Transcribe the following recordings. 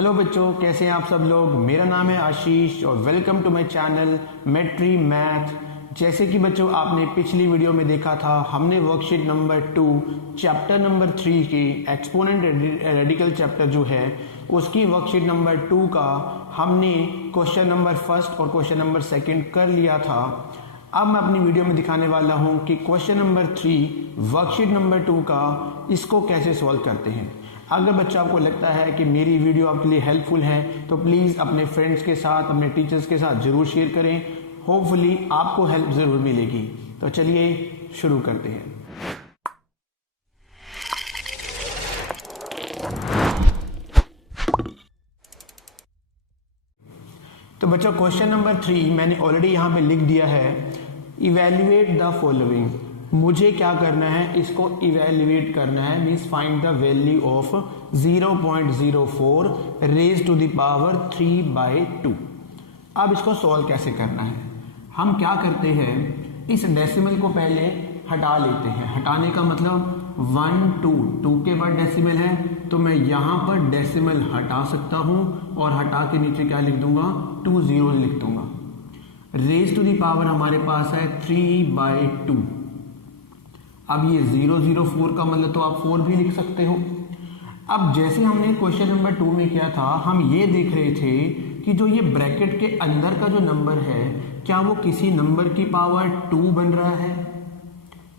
Hello बच्चों, कैसे हैं आप सब लोग। मेरा नाम है आशीष और वेलकम टू माय चैनल मेट्री मैथ। जैसे कि बच्चों आपने पिछली वीडियो में देखा था, हमने वर्कशीट नंबर 2 चैप्टर नंबर 3 की एक्सपोनेंट रेडिकल चैप्टर जो है उसकी वर्कशीट नंबर 2 का हमने क्वेश्चन नंबर 1 और क्वेश्चन नंबर 2 कर लिया था। अब मैं अपनी वीडियो में दिखाने वाला हूं कि क्वेश्चन नंबर 3 वर्कशीट नंबर 2 का इसको कैसे सॉल्व करते हैं। अगर बच्चा आपको लगता है कि मेरी वीडियो आपके लिए हेल्पफुल है तो प्लीज़ अपने फ्रेंड्स के साथ, अपने टीचर्स के साथ ज़रूर शेयर करें। होपफुली आपको हेल्प ज़रूर मिलेगी। तो चलिए शुरू करते हैं। तो बच्चों क्वेश्चन नंबर 3 मैंने ऑलरेडी यहाँ पे लिख दिया है। Evaluate the following. मुझे क्या करना है, इसको इवेल्युएट करना है, means find the value of 0.04 raise to the power 3/2। अब इसको सॉल्व कैसे करना है, हम क्या करते हैं, इस डेसिमल को पहले हटा लेते हैं। हटाने का मतलब 1 2 के बाद डेसिमल है तो मैं यहाँ पर डेसिमल हटा सकता हूँ और हटा के नीचे क्या लिख दूंगा, 2 0 लिख दूंगा। रेज टू द पावर हमारे पास है 3/2। अब ये 004 का मतलब तो आप 4 भी लिख सकते हो। अब जैसे हमने क्वेश्चन नंबर 2 में किया था, हम ये देख रहे थे कि जो ये ब्रैकेट के अंदर का जो नंबर है क्या वो किसी नंबर की पावर 2 बन रहा है।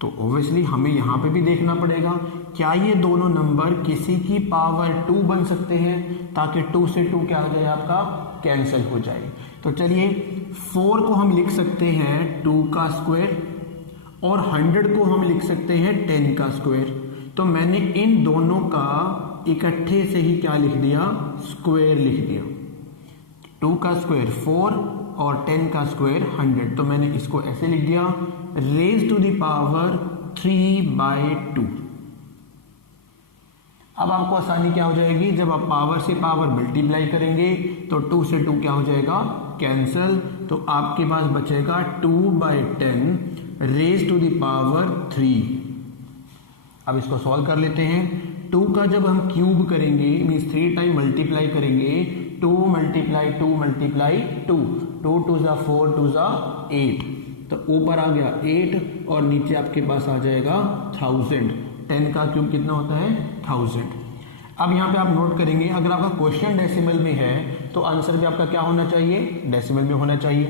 तो ऑब्वियसली हमें यहाँ पे भी देखना पड़ेगा क्या ये दोनों नंबर किसी की पावर 2 बन सकते हैं, ताकि 2 से 2 क्या हो जाए, आपका कैंसिल हो जाए। तो चलिए 4 को हम लिख सकते हैं 2 का स्क्वायर और 100 को हम लिख सकते हैं 10 का स्क्वायर। तो मैंने इन दोनों का इकट्ठे से ही क्या लिख दिया, स्क्वायर लिख दिया। 2 का स्क्वायर 4 और 10 का स्क्वायर 100। तो मैंने इसको ऐसे लिख दिया, रेज टू द पावर 3/2। अब आपको आसानी क्या हो जाएगी, जब आप पावर से पावर मल्टीप्लाई करेंगे तो 2 से 2 क्या हो जाएगा, कैंसल। तो आपके पास बचेगा 2/10 रेज टू द पावर 3। अब इसको सॉल्व कर लेते हैं। 2 का जब हम क्यूब करेंगे, मीन्स 3 टाइम मल्टीप्लाई करेंगे, 2 × 2 × 2, 2 2 ज़ा 4, 2 ज़ा 8। तो ऊपर आ गया 8 और नीचे आपके पास आ जाएगा 1000। 10 का क्यूब कितना होता है, 1000। अब यहाँ पे आप नोट करेंगे, अगर आपका क्वेश्चन डेसिमल में है तो आंसर भी आपका क्या होना चाहिए, डेसिमल में होना चाहिए।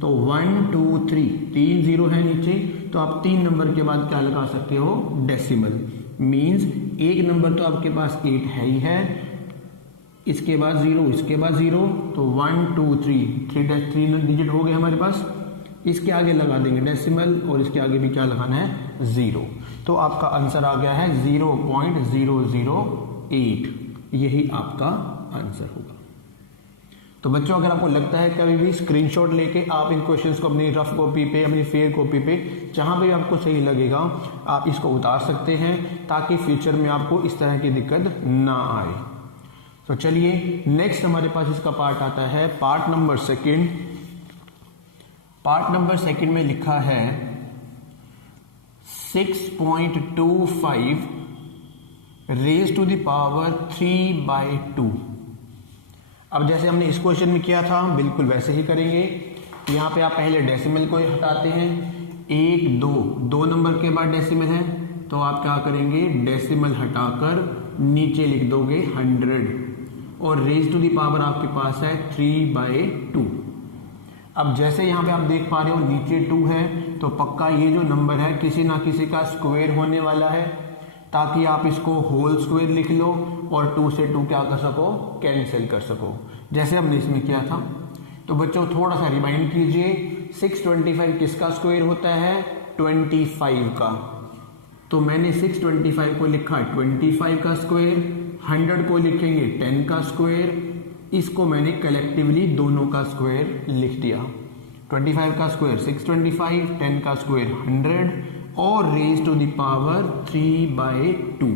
तो 1 2 3 0 है नीचे, तो आप 3 नंबर के बाद क्या लगा सकते हो, डेसिमल। मीन्स एक नंबर तो आपके पास 8 है ही है, इसके बाद 0, इसके बाद 0, तो 1 2 3 डिजिट हो गए हमारे पास। इसके आगे लगा देंगे डेसिमल और इसके आगे भी क्या लगाना है, 0। तो आपका आंसर आ गया है 0.008। यही आपका आंसर होगा। तो बच्चों अगर आपको लगता है कभी भी स्क्रीनशॉट लेके आप इन क्वेश्चंस को अपनी रफ कॉपी पे, अपनी फेयर कॉपी पे, जहां पे आपको सही लगेगा आप इसको उतार सकते हैं, ताकि फ्यूचर में आपको इस तरह की दिक्कत ना आए। तो चलिए नेक्स्ट हमारे पास इसका पार्ट आता है, पार्ट नंबर 2। पार्ट नंबर 2 में लिखा है 6.25 रेज टू द पावर 3/2। अब जैसे हमने इस क्वेश्चन में किया था बिल्कुल वैसे ही करेंगे। यहाँ पे आप पहले डेसिमल को हटाते हैं, 1 2 नंबर के बाद डेसिमल है, तो आप क्या करेंगे, डेसिमल हटाकर नीचे लिख दोगे 100 और रेज टू द पावर आपके पास है 3/2। अब जैसे यहाँ पे आप देख पा रहे हो नीचे 2 है, तो पक्का ये जो नंबर है किसी ना किसी का स्क्वायर होने वाला है, ताकि आप इसको होल स्क्वायर लिख लो और 2 से 2 क्या कर सको, कैंसिल कर सको, जैसे हमने इसमें किया था। तो बच्चों थोड़ा सा रिमाइंड कीजिए, 625 किसका स्क्वायर होता है, 25 का। तो मैंने 625 को लिखा 25 का स्क्वायर, 100 को लिखेंगे 10 का स्क्वायर, इसको मैंने कलेक्टिवली दोनों का स्क्वायर लिख दिया। 25 का स्क्वायर 625, 10 का स्क्वायर 100 और रेज टू द पावर 3/2।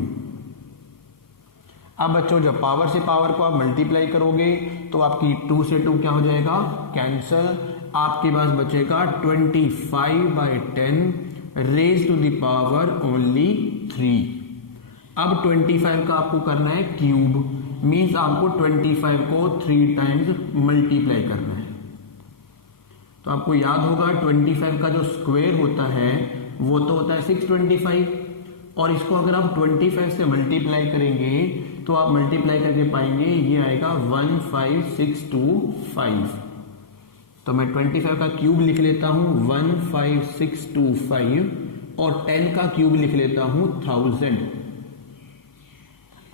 अब बच्चों जब पावर से पावर को आप मल्टीप्लाई करोगे तो आपकी 2 से 2 क्या हो जाएगा, कैंसल। आपके पास बचेगा 25/10 raise to the power only 3। अब 25 का आपको करना है क्यूब, मीन्स आपको 25 को 3 टाइम्स मल्टीप्लाई करना है। तो आपको याद होगा 25 का जो स्क्वायर होता है वो तो होता है 625, और इसको अगर आप 25 से मल्टीप्लाई करेंगे तो आप मल्टीप्लाई करके पाएंगे ये आएगा 15625। तो मैं 25 का क्यूब लिख लेता हूं 15625 और 10 का क्यूब लिख लेता हूं 1000।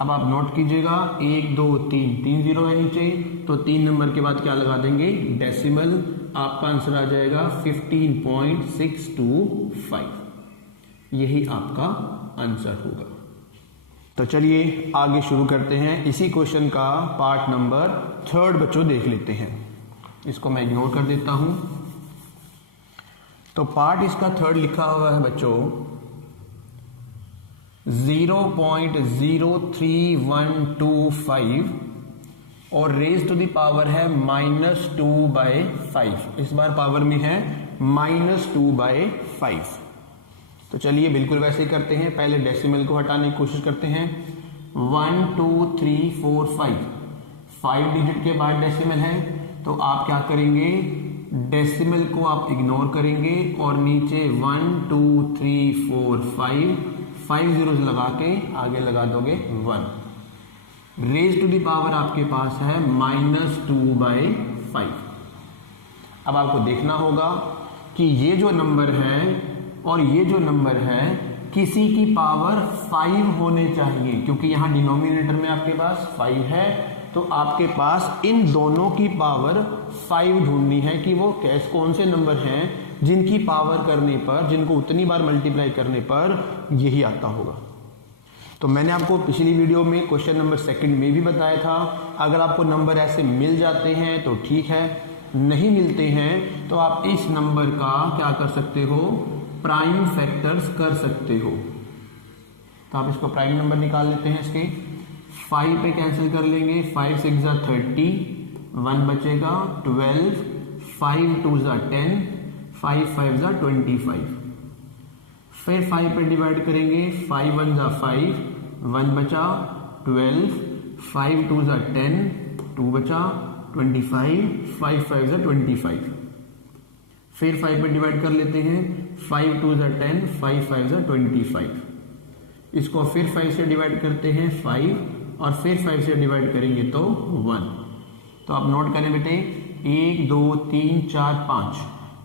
अब आप नोट कीजिएगा 1 2 3 3 जीरो है नीचे, तो 3 नंबर के बाद क्या लगा देंगे डेसिमल, आपका आंसर आ जाएगा 15.625। यही आपका आंसर होगा। तो चलिए आगे शुरू करते हैं। इसी क्वेश्चन का पार्ट नंबर 3 बच्चों देख लेते हैं। इसको मैं इग्नोर कर देता हूं। तो पार्ट इसका 3 लिखा हुआ है बच्चों 0.03125 और रेज टू द पावर है -2/5। इस बार पावर में है -2/5। तो चलिए बिल्कुल वैसे ही करते हैं। पहले डेसिमल को हटाने की कोशिश करते हैं। 1 2 3 4 5 डिजिट के बाद डेसिमल है, तो आप क्या करेंगे डेसिमल को आप इग्नोर करेंगे और नीचे 1 2 3 4 5 जीरोस लगा के आगे लगा दोगे 1। रेज टू द पावर आपके पास है -2/5। अब आपको देखना होगा कि ये जो नंबर है और ये जो नंबर है किसी की पावर 5 होने चाहिए, क्योंकि यहां डिनोमिनेटर में आपके पास 5 है, तो आपके पास इन दोनों की पावर 5 ढूंढनी है कि वो कौन से नंबर हैं जिनकी पावर करने पर, जिनको उतनी बार मल्टीप्लाई करने पर यही आता होगा। तो मैंने आपको पिछली वीडियो में क्वेश्चन नंबर 2 में भी बताया था, अगर आपको नंबर ऐसे मिल जाते हैं तो ठीक है, नहीं मिलते हैं तो आप इस नंबर का क्या कर सकते हो प्राइम फैक्टर्स कर सकते हो। तो आप इसको प्राइम नंबर निकाल लेते हैं। इसके 5 पे कैंसिल कर लेंगे, 5 6 30, 1 बचेगा 12, 5 2 10, 5 5 25। फिर 5 पे डिवाइड करेंगे, 5 1 5, 1 बचा 12, 5 2 10, 2 बचा 25, 5 5 25। फिर 5 पे डिवाइड कर लेते हैं, 5 2 10, 5 5 25। इसको फिर 5 से डिवाइड करते हैं 5, और फिर 5 से डिवाइड करेंगे तो 1। तो आप नोट करें बेटे 1 2 3 4 5।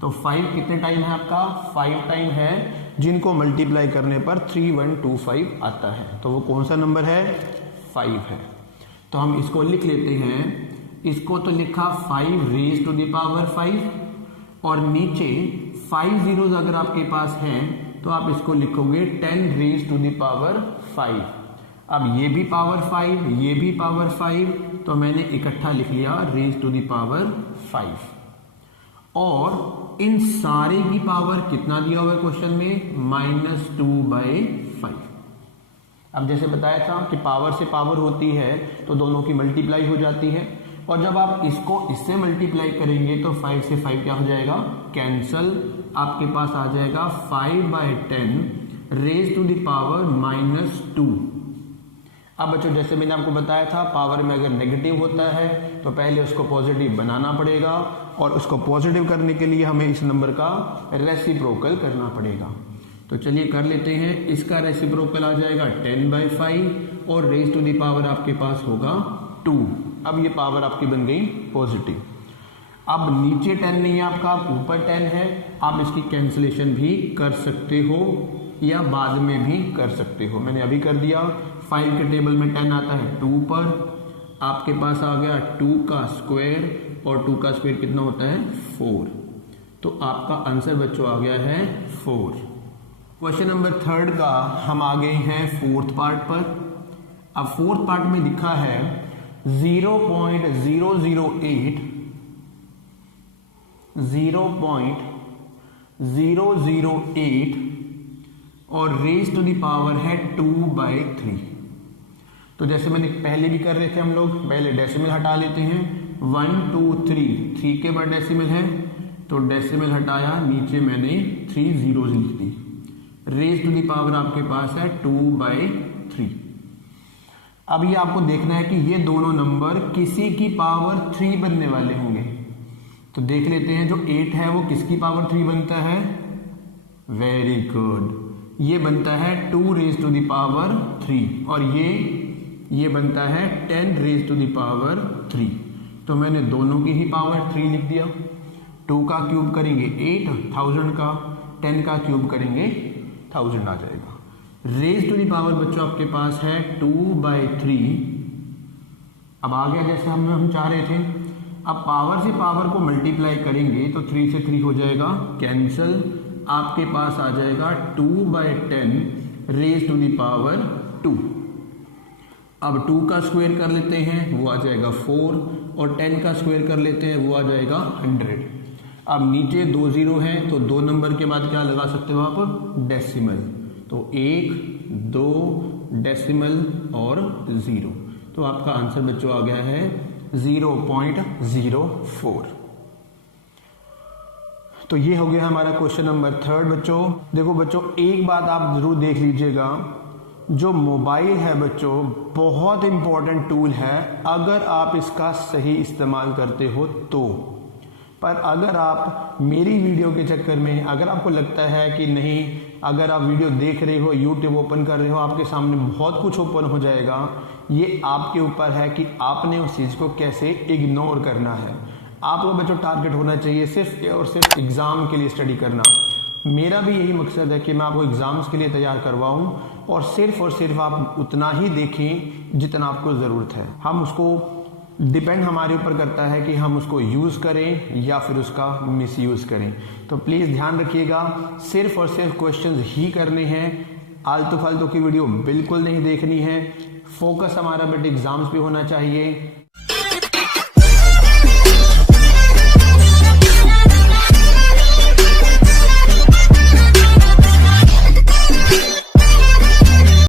तो 5 कितने टाइम है आपका 5 टाइम है, जिनको मल्टीप्लाई करने पर 3125 आता है। तो वो कौन सा नंबर है 5 है। तो हम इसको लिख लेते हैं। इसको तो लिखा 5 रेज टू द पावर 5 और नीचे 5 जीरोस अगर आपके पास हैं तो आप इसको लिखोगे 10 रेज टू द पावर 5। अब ये भी पावर 5, ये भी पावर 5, तो मैंने इकट्ठा लिख लिया रेज टू द पावर 5। और इन सारे की पावर कितना दिया हुआ है क्वेश्चन में -2/5। अब जैसे बताया था कि पावर से पावर होती है तो दोनों की मल्टीप्लाई हो जाती है, और जब आप इसको इससे मल्टीप्लाई करेंगे तो 5 से 5 क्या हो जाएगा कैंसल, आपके पास आ जाएगा 5/10 रेज टू द पावर -2। अब बच्चों जैसे मैंने आपको बताया था पावर में अगर नेगेटिव होता है तो पहले उसको पॉजिटिव बनाना पड़ेगा, और उसको पॉजिटिव करने के लिए हमें इस नंबर का रेसिप्रोकल करना पड़ेगा। तो चलिए कर लेते हैं। इसका रेसिप्रोकल आ जाएगा 10/5 और रेज टू द पावर आपके पास होगा 2। अब ये पावर आपकी बन गई पॉजिटिव। अब नीचे 10 नहीं है आपका, ऊपर 10 है, आप इसकी कैंसिलेशन भी कर सकते हो या बाद में भी कर सकते हो। मैंने अभी कर दिया। 5 के टेबल में 10 आता है 2 पर, आपके पास आ गया 2 का स्क्वायर, और 2 का स्क्वायर कितना होता है 4। तो आपका आंसर बच्चों आ गया है 4। क्वेश्चन नंबर 3 का हम आ गए हैं 4th पार्ट पर। अब 4th पार्ट में लिखा है 0.008 और रेज टू द पावर है 2/3। तो जैसे मैंने पहले भी कर रहे थे हम लोग, पहले डेसिमल हटा लेते हैं। 1 2 3 के बाद डेसिमल है, तो डेसिमल हटाया, नीचे मैंने 3 जीरोस लिख दी। रेज टू द पावर आपके पास है 2/3। अब ये आपको देखना है कि ये दोनों नंबर किसी की पावर 3 बनने वाले होंगे। तो देख लेते हैं, जो 8 है वो किसकी पावर 3 बनता है? वेरी गुड, ये बनता है 2 रेज टू द पावर 3 और ये बनता है 10 रेज टू द पावर 3। तो मैंने दोनों की ही पावर 3 लिख दिया। 2 का क्यूब करेंगे 8, 1000 का, 10 का क्यूब करेंगे 1000 आ जाएगा। रेज टू दी पावर बच्चों आपके पास है 2/3। अब आ गया जैसे हम चाह रहे थे। अब पावर से पावर को मल्टीप्लाई करेंगे तो 3 से 3 हो जाएगा कैंसिल, आपके पास आ जाएगा 2/10 रेज टू दी पावर 2। अब 2 का स्क्वायर कर लेते हैं, वो आ जाएगा 4 और 10 का स्क्वायर कर लेते हैं, वो आ जाएगा 100। अब नीचे 2 0 हैं तो 2 नंबर के बाद क्या लगा सकते हो आप? डेसिमल। तो 1, 2 डेसिमल और 0। तो आपका आंसर बच्चों आ गया है 0.04। तो ये हो गया हमारा क्वेश्चन नंबर 3 बच्चों। देखो बच्चों, एक बात आप जरूर देख लीजिएगा, जो मोबाइल है बच्चों बहुत इंपॉर्टेंट टूल है अगर आप इसका सही इस्तेमाल करते हो तो। पर अगर आप मेरी वीडियो के चक्कर में अगर आपको लगता है कि नहीं, अगर आप वीडियो देख रहे हो, यूट्यूब ओपन कर रहे हो, आपके सामने बहुत कुछ ओपन हो जाएगा, ये आपके ऊपर है कि आपने उस चीज़ को कैसे इग्नोर करना है। आपको बच्चों टारगेट होना चाहिए सिर्फ और सिर्फ एग्ज़ाम के लिए स्टडी करना। मेरा भी यही मकसद है कि मैं आपको एग्ज़ाम्स के लिए तैयार करवाऊं और सिर्फ आप उतना ही देखें जितना आपको ज़रूरत है। हम उसको डिपेंड हमारे ऊपर करता है कि हम उसको यूज़ करें या फिर उसका मिसयूज़ करें। तो प्लीज़ ध्यान रखिएगा, सिर्फ और सिर्फ क्वेश्चंस ही करने हैं, आलतू फालतू की वीडियो बिल्कुल नहीं देखनी है। फोकस हमारा बेटे एग्जाम्स पे होना चाहिए।